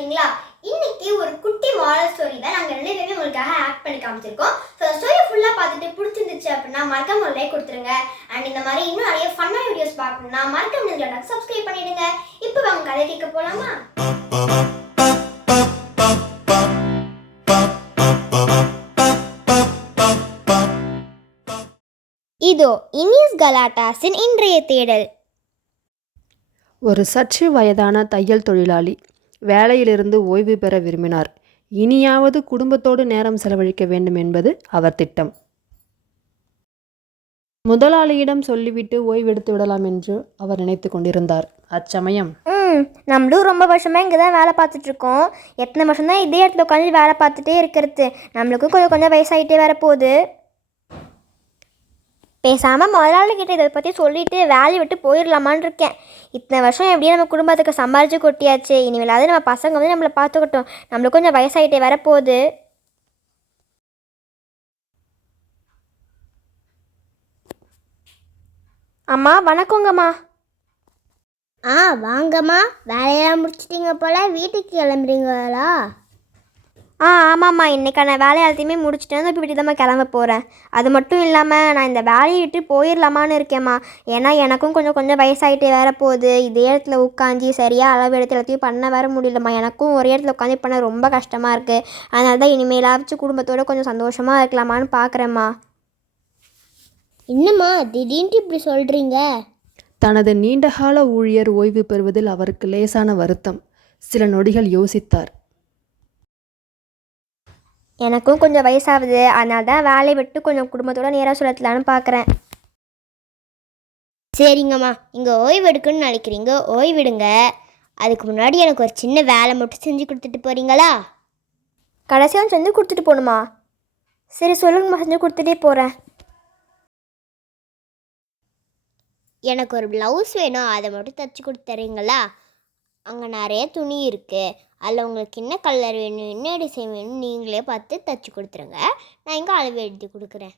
இருக்கீங்களா? இன்னைக்கு ஒரு குட்டி மாரல் ஸ்டோரி தான் நாங்க ரெண்டு பேரும் உங்களுக்காக ஆக்ட் பண்ணி காமிச்சிருக்கோம். ஸோ ஸ்டோரி ஃபுல்லாக பார்த்துட்டு பிடிச்சிருந்துச்சு அப்படின்னா மறக்காம ஒரு லைக் கொடுத்துருங்க. அண்ட் இந்த மாதிரி இன்னும் நிறைய ஃபன்னான வீடியோஸ் பார்க்கணும்னா மறக்காம இந்த சப்ஸ்கிரைப் பண்ணிடுங்க. இப்போ வாங்க கதை கேட்க போலாமா? இதோ இனிஸ் கலாட்டாஸின் இன்றைய தேடல். ஒரு சற்று வயதான தையல் தொழிலாளி வேலையிலிருந்து ஓய்வு பெற விரும்பினார். இனியாவது குடும்பத்தோடு நேரம் செலவழிக்க வேண்டும் என்பது அவர் திட்டம். முதலாளியிடம் சொல்லிவிட்டு ஓய்வெடுத்து விடலாம் என்று அவர் நினைத்து கொண்டிருந்தார். அச்சமயம் நம்மளும் ரொம்ப வருஷமாக இங்கே தான் வேலை பார்த்துட்ருக்கோம். எத்தனை வருஷம்தான் இதே இடத்துல உட்காந்து வேலை பார்த்துட்டே இருக்கிறது? நம்மளுக்கும் கொஞ்சம் கொஞ்சம் வயசாகிட்டே வர போகுது. பேசாமல் முதலாளிகிட்ட இதை பற்றி சொல்லிவிட்டு வேலையை விட்டு போயிடலாமான்னு இருக்கேன். இத்தனை வருஷம் எப்படியும் நம்ம குடும்பத்துக்கு சம்பாரிச்சு கொட்டியாச்சு. இனிமேலாவது நம்ம பசங்க வந்து நம்மளை பார்த்துக்கட்டும். நம்மளுக்கு கொஞ்சம் வயசாகிட்டே வரப்போகுது. அம்மா வணக்கங்கம்மா. வாங்கம்மா, வேலையெல்லாம் முடிச்சிட்டிங்க போல், வீட்டுக்கு கிளம்புறீங்களா? ஆமாம்மா, இன்றைக்கான வேலை எல்லாத்தையுமே முடிச்சுட்டு இப்போ வீட்டுக்கு தான் கிளம்ப போகிறேன். அது மட்டும் இல்லாமல் நான் இந்த வேலையை விட்டு போயிடலாமான்னு இருக்கேம்மா. ஏன்னா எனக்கும் கொஞ்சம் கொஞ்சம் வயசாகிட்டே வேற போகுது. இதே இடத்துல உட்காந்து சரியாக அளவு எடுத்து எல்லாத்தையும் பண்ண வேற முடியலம்மா. எனக்கும் ஒரே இடத்துல உட்காந்து பண்ண ரொம்ப கஷ்டமாக இருக்குது. அதனால தான் இனிமேலாச்சும் குடும்பத்தோடு கொஞ்சம் சந்தோஷமாக இருக்கலாமான்னு பார்க்குறேம்மா. என்னம்மா திடீர்னு இப்படி சொல்கிறீங்க? தனது நீண்டகால ஊழியர் ஓய்வு பெறுவதில் அவருக்கு லேசான வருத்தம். சில நொடிகள் யோசித்தார். எனக்கும் கொஞ்சம் வயசாகுது, அதனால தான் வேலையை விட்டு கொஞ்சம் குடும்பத்தோட நேரம் செலுத்தலான்னு பார்க்குறேன். சரிங்கம்மா, இங்கே ஓய்வு எடுக்கணும்னு நினைக்கிறீங்க, ஓய்விடுங்க. அதுக்கு முன்னாடி எனக்கு ஒரு சின்ன வேலை மட்டும் செஞ்சு கொடுத்துட்டு போகிறீங்களா? கடைசியாக செஞ்சு கொடுத்துட்டு போகணுமா? சரி சொல்லுங்கம்மா, செஞ்சு கொடுத்துட்டே போகிறேன். எனக்கு ஒரு ப்ளவுஸ் வேணும், அதை மட்டும் தைச்சி கொடுத்துறீங்களா? அங்கே நிறைய துணி இருக்குது. அதில் உங்களுக்கு என்ன கலர் வேணும், என்ன டிசைன் வேணும் நீங்களே பார்த்து தைச்சி கொடுத்துருங்க. நான் இங்கே அளவு எழுதி கொடுக்குறேன்.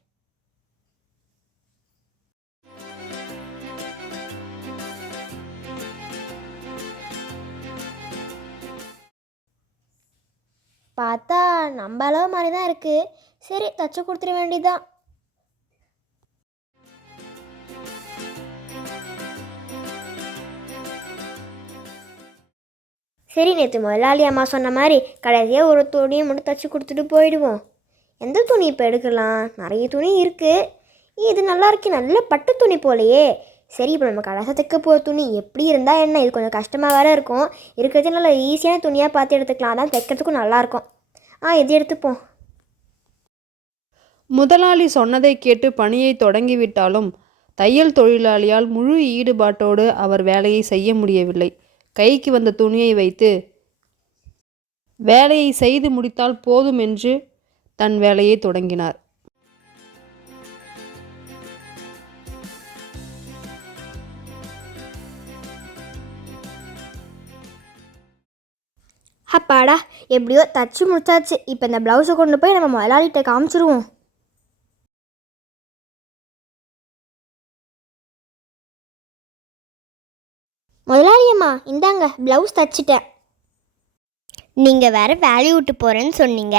பார்த்தா நம்ம அளவு மாதிரி தான் இருக்குது. சரி தைச்சி கொடுத்துட வேண்டியதான். சரி, நேற்று முதலாளி அம்மா சொன்ன மாதிரி கடைசியாக ஒரு துணியை மட்டும் தைச்சி கொடுத்துட்டு போயிடுவோம். எந்த துணி இப்போ எடுக்கலாம்? நிறைய துணி இருக்குது. இது நல்லா இருக்கு, நல்ல பட்டு துணி போலையே. சரி, இப்போ நம்ம கடைசியாக தைக்க போகிற துணி எப்படி இருந்தால் என்ன? இது கொஞ்சம் கஷ்டமாக வேறு இருக்கும். இருக்கிறது நல்லா ஈஸியான துணியாக பார்த்து எடுத்துக்கலாம். அதான் தைக்கிறதுக்கும் நல்லாயிருக்கும். இது எடுத்துப்போம். முதலாளி சொன்னதை கேட்டு பணியை தொடங்கிவிட்டாலும் தையல் தொழிலாளியால் முழு ஈடுபாட்டோடு அவர் வேலையை செய்ய முடியவில்லை. கைக்கு வந்த துணியை வைத்து வேலையை செய்து முடித்தால் போதும் என்று தன் வேலையை தொடங்கினார். அப்பாடா, எப்படியோ தச்சு முடிச்சாச்சு. இப்போ இந்த ப்ளவுஸை கொண்டு போய் நம்ம முதலாளிகிட்ட காமிச்சிருவோம். முதலாளியம்மா, இந்தாங்க ப்ளவுஸ் தச்சிட்டேன். நீங்கள் வேறு வேலையை விட்டு போகிறேன்னு சொன்னீங்க.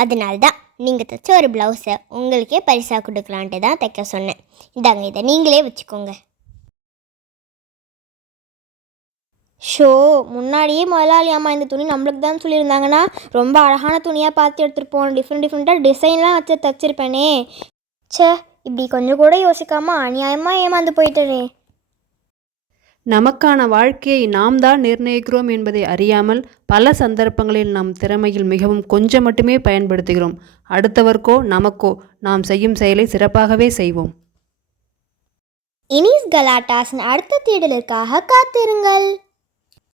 அதனால தான் நீங்கள் தைச்ச ஒரு ப்ளவுஸை உங்களுக்கே பரிசாக கொடுக்கலான்ட்டு தான் தைக்க சொன்னேன். இந்தாங்க, இதை நீங்களே வச்சுக்கோங்க. முன்னாடியே முதலாளி அம்மா இந்த துணி நம்மளுக்கு தான் சொல்லியிருந்தாங்கன்னா ரொம்ப அழகான துணியாக பார்த்து எடுத்துகிட்டு போகணும். டிஃப்ரெண்ட்டாக டிசைன்லாம் வச்சு தைச்சிருப்பேனே. இப்படி கொஞ்சம் கூட யோசிக்காமல் அநியாயமாக ஏமாந்து போயிட்டேனே. நமக்கான வாழ்க்கையை நாம் தான் நிர்ணயிக்கிறோம் என்பதை அறியாமல் பல சந்தர்ப்பங்களில் நம் திறமையில் மிகவும் கொஞ்சம் மட்டுமே பயன்படுத்துகிறோம். அடுத்தவர்க்கோ நமக்கோ நாம் செய்யும் செயலை சிறப்பாகவே செய்வோம். இனிஸ் கலாட்டாஸின் அடுத்த தேடலுக்காக காத்திருங்கள்.